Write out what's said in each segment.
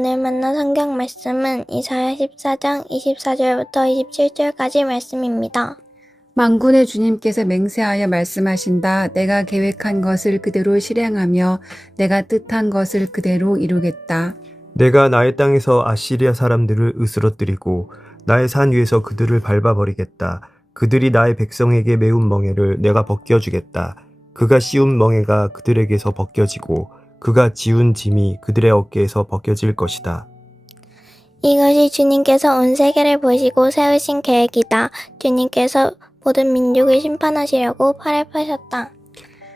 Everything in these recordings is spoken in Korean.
오늘 만난 성경 말씀은 이사야 14장 24절부터 27절까지 말씀입니다. 만군의 주님께서 맹세하여 말씀하신다. 내가 계획한 것을 그대로 실행하며 내가 뜻한 것을 그대로 이루겠다. 내가 나의 땅에서 아시리아 사람들을 으스러뜨리고 나의 산 위에서 그들을 밟아버리겠다. 그들이 나의 백성에게 메운 멍에를 내가 벗겨주겠다. 그가 씌운 멍에가 그들에게서 벗겨지고 그가 지운 짐이 그들의 어깨에서 벗겨질 것이다. 이것이 주님께서 온 세계를 보시고 세우신 계획이다. 주님께서 모든 민족을 심판하시려고 팔을 펴셨다.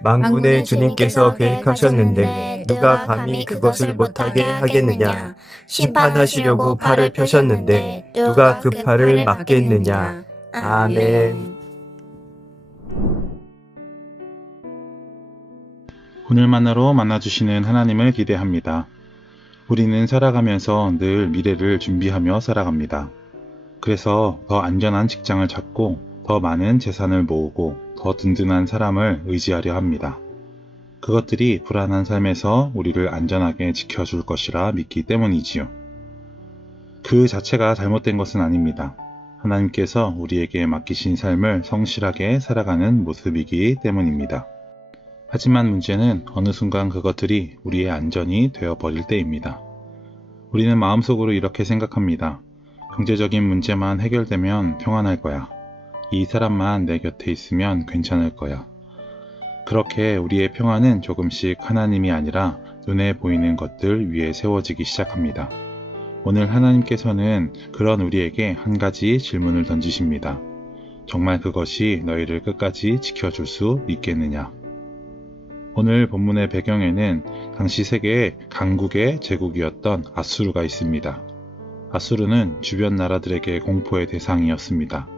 만군의 주님께서 계획하셨는데 누가 감히 그것을 못하게 하겠느냐. 심판하시려고 팔을 펴셨는데 누가 그 팔을 막겠느냐. 아멘. 오늘만으로 만나주시는 하나님을 기대합니다. 우리는 살아가면서 늘 미래를 준비하며 살아갑니다. 그래서 더 안전한 직장을 찾고 더 많은 재산을 모으고 더 든든한 사람을 의지하려 합니다. 그것들이 불안한 삶에서 우리를 안전하게 지켜줄 것이라 믿기 때문이지요. 그 자체가 잘못된 것은 아닙니다. 하나님께서 우리에게 맡기신 삶을 성실하게 살아가는 모습이기 때문입니다. 하지만 문제는 어느 순간 그것들이 우리의 안전이 되어버릴 때입니다. 우리는 마음속으로 이렇게 생각합니다. 경제적인 문제만 해결되면 평안할 거야. 이 사람만 내 곁에 있으면 괜찮을 거야. 그렇게 우리의 평안은 조금씩 하나님이 아니라 눈에 보이는 것들 위에 세워지기 시작합니다. 오늘 하나님께서는 그런 우리에게 한 가지 질문을 던지십니다. 정말 그것이 너희를 끝까지 지켜줄 수 있겠느냐? 오늘 본문의 배경에는 당시 세계의 강국의 제국이었던 아수르가 있습니다. 아수르는 주변 나라들에게 공포의 대상이었습니다.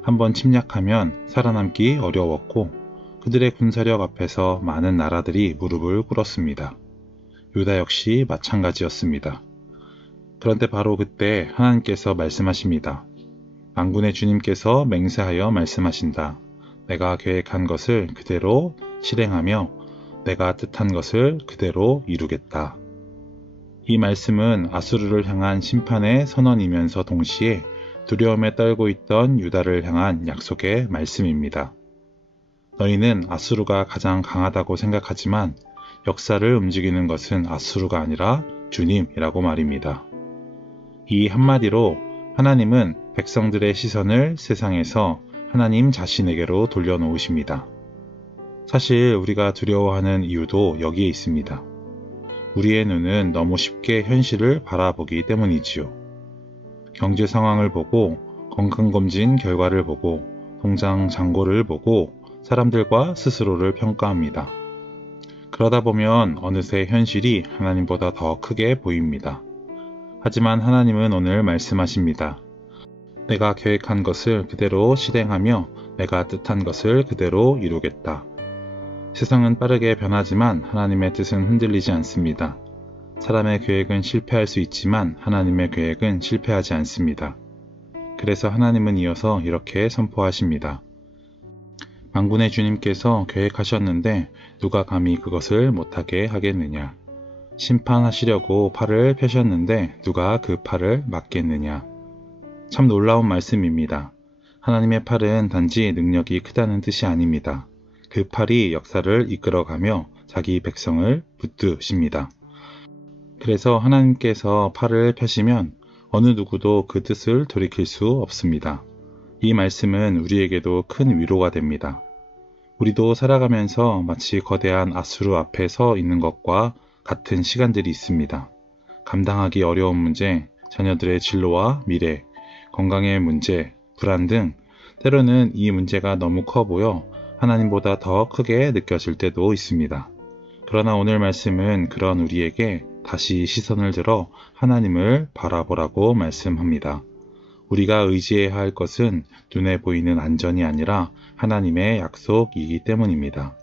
한번 침략하면 살아남기 어려웠고 그들의 군사력 앞에서 많은 나라들이 무릎을 꿇었습니다. 유다 역시 마찬가지였습니다. 그런데 바로 그때 하나님께서 말씀하십니다. 만군의 주님께서 맹세하여 말씀하신다. 내가 계획한 것을 그대로 실행하며 내가 뜻한 것을 그대로 이루겠다. 이 말씀은 아수르를 향한 심판의 선언이면서 동시에 두려움에 떨고 있던 유다를 향한 약속의 말씀입니다. 너희는 아수르가 가장 강하다고 생각하지만 역사를 움직이는 것은 아수르가 아니라 주님이라고 말입니다. 이 한마디로 하나님은 백성들의 시선을 세상에서 하나님 자신에게로 돌려놓으십니다. 사실 우리가 두려워하는 이유도 여기에 있습니다. 우리의 눈은 너무 쉽게 현실을 바라보기 때문이지요. 경제 상황을 보고 건강검진 결과를 보고 통장 잔고를 보고 사람들과 스스로를 평가합니다. 그러다 보면 어느새 현실이 하나님보다 더 크게 보입니다. 하지만 하나님은 오늘 말씀하십니다. 내가 계획한 것을 그대로 실행하며 내가 뜻한 것을 그대로 이루겠다. 세상은 빠르게 변하지만 하나님의 뜻은 흔들리지 않습니다. 사람의 계획은 실패할 수 있지만 하나님의 계획은 실패하지 않습니다. 그래서 하나님은 이어서 이렇게 선포하십니다. 만군의 주님께서 계획하셨는데 누가 감히 그것을 못하게 하겠느냐. 심판하시려고 팔을 펴셨는데 누가 그 팔을 막겠느냐. 참 놀라운 말씀입니다. 하나님의 팔은 단지 능력이 크다는 뜻이 아닙니다. 그 팔이 역사를 이끌어가며 자기 백성을 붙드십니다. 그래서 하나님께서 팔을 펴시면 어느 누구도 그 뜻을 돌이킬 수 없습니다. 이 말씀은 우리에게도 큰 위로가 됩니다. 우리도 살아가면서 마치 거대한 아수르 앞에 서 있는 것과 같은 시간들이 있습니다. 감당하기 어려운 문제, 자녀들의 진로와 미래, 건강의 문제, 불안 등 때로는 이 문제가 너무 커 보여 하나님보다 더 크게 느껴질 때도 있습니다. 그러나 오늘 말씀은 그런 우리에게 다시 시선을 들어 하나님을 바라보라고 말씀합니다. 우리가 의지해야 할 것은 눈에 보이는 안전이 아니라 하나님의 약속이기 때문입니다.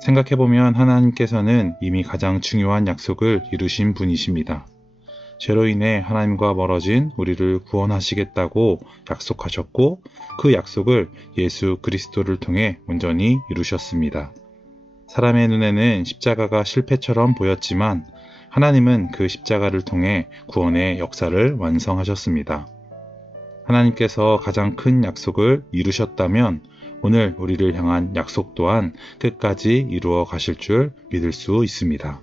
생각해보면 하나님께서는 이미 가장 중요한 약속을 이루신 분이십니다. 죄로 인해 하나님과 멀어진 우리를 구원하시겠다고 약속하셨고 그 약속을 예수 그리스도를 통해 온전히 이루셨습니다. 사람의 눈에는 십자가가 실패처럼 보였지만 하나님은 그 십자가를 통해 구원의 역사를 완성하셨습니다. 하나님께서 가장 큰 약속을 이루셨다면 오늘 우리를 향한 약속 또한 끝까지 이루어 가실 줄 믿을 수 있습니다.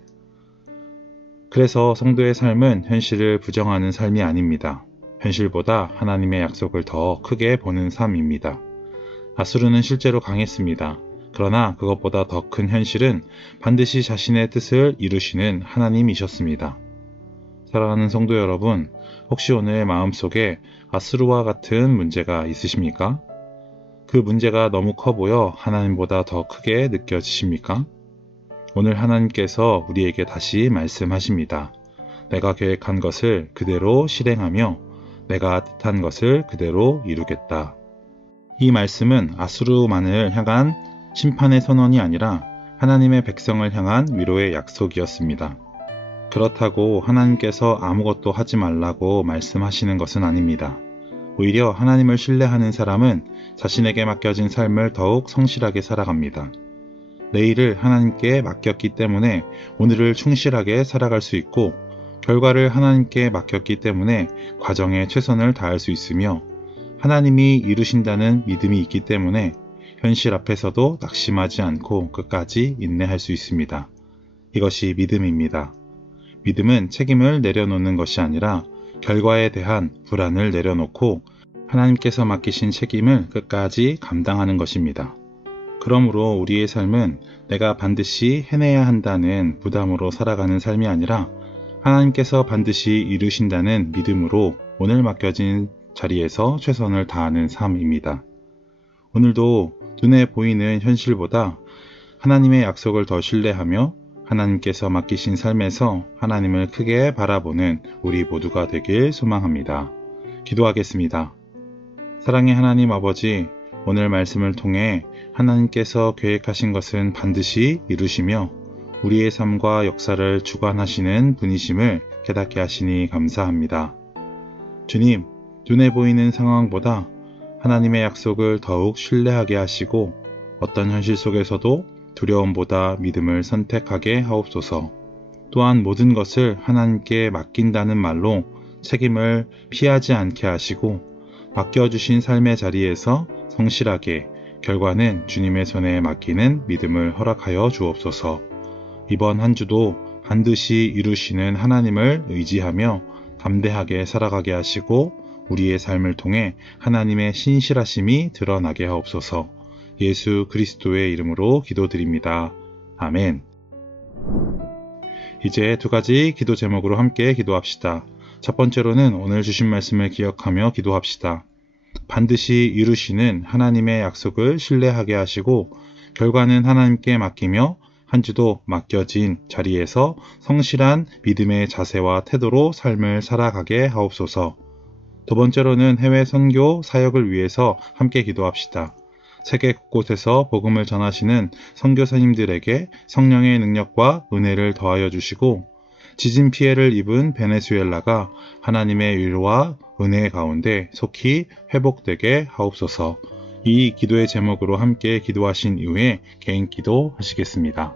그래서 성도의 삶은 현실을 부정하는 삶이 아닙니다. 현실보다 하나님의 약속을 더 크게 보는 삶입니다. 아수르는 실제로 강했습니다. 그러나 그것보다 더 큰 현실은 반드시 자신의 뜻을 이루시는 하나님이셨습니다. 사랑하는 성도 여러분, 혹시 오늘 마음속에 아수르와 같은 문제가 있으십니까? 그 문제가 너무 커 보여 하나님보다 더 크게 느껴지십니까? 오늘 하나님께서 우리에게 다시 말씀하십니다. 내가 계획한 것을 그대로 실행하며 내가 뜻한 것을 그대로 이루겠다. 이 말씀은 아수르만을 향한 심판의 선언이 아니라 하나님의 백성을 향한 위로의 약속이었습니다. 그렇다고 하나님께서 아무것도 하지 말라고 말씀하시는 것은 아닙니다. 오히려 하나님을 신뢰하는 사람은 자신에게 맡겨진 삶을 더욱 성실하게 살아갑니다. 내일을 하나님께 맡겼기 때문에 오늘을 충실하게 살아갈 수 있고, 결과를 하나님께 맡겼기 때문에 과정에 최선을 다할 수 있으며, 하나님이 이루신다는 믿음이 있기 때문에 현실 앞에서도 낙심하지 않고 끝까지 인내할 수 있습니다. 이것이 믿음입니다. 믿음은 책임을 내려놓는 것이 아니라 결과에 대한 불안을 내려놓고 하나님께서 맡기신 책임을 끝까지 감당하는 것입니다. 그러므로 우리의 삶은 내가 반드시 해내야 한다는 부담으로 살아가는 삶이 아니라 하나님께서 반드시 이루신다는 믿음으로 오늘 맡겨진 자리에서 최선을 다하는 삶입니다. 오늘도 눈에 보이는 현실보다 하나님의 약속을 더 신뢰하며 하나님께서 맡기신 삶에서 하나님을 크게 바라보는 우리 모두가 되길 소망합니다. 기도하겠습니다. 사랑의 하나님 아버지, 오늘 말씀을 통해 하나님께서 계획하신 것은 반드시 이루시며 우리의 삶과 역사를 주관하시는 분이심을 깨닫게 하시니 감사합니다. 주님, 눈에 보이는 상황보다 하나님의 약속을 더욱 신뢰하게 하시고 어떤 현실 속에서도 두려움보다 믿음을 선택하게 하옵소서. 또한 모든 것을 하나님께 맡긴다는 말로 책임을 피하지 않게 하시고 맡겨주신 삶의 자리에서 성실하게 결과는 주님의 손에 맡기는 믿음을 허락하여 주옵소서. 이번 한 주도 반드시 이루시는 하나님을 의지하며 담대하게 살아가게 하시고 우리의 삶을 통해 하나님의 신실하심이 드러나게 하옵소서. 예수 그리스도의 이름으로 기도드립니다. 아멘. 이제 두 가지 기도 제목으로 함께 기도합시다. 첫 번째로는 오늘 주신 말씀을 기억하며 기도합시다. 반드시 이루시는 하나님의 약속을 신뢰하게 하시고 결과는 하나님께 맡기며 한 주도 맡겨진 자리에서 성실한 믿음의 자세와 태도로 삶을 살아가게 하옵소서. 두 번째로는 해외 선교 사역을 위해서 함께 기도합시다. 세계 곳곳에서 복음을 전하시는 선교사님들에게 성령의 능력과 은혜를 더하여 주시고 지진 피해를 입은 베네수엘라가 하나님의 위로와 은혜 가운데 속히 회복되게 하옵소서. 이 기도의 제목으로 함께 기도하신 이후에 개인 기도 하시겠습니다.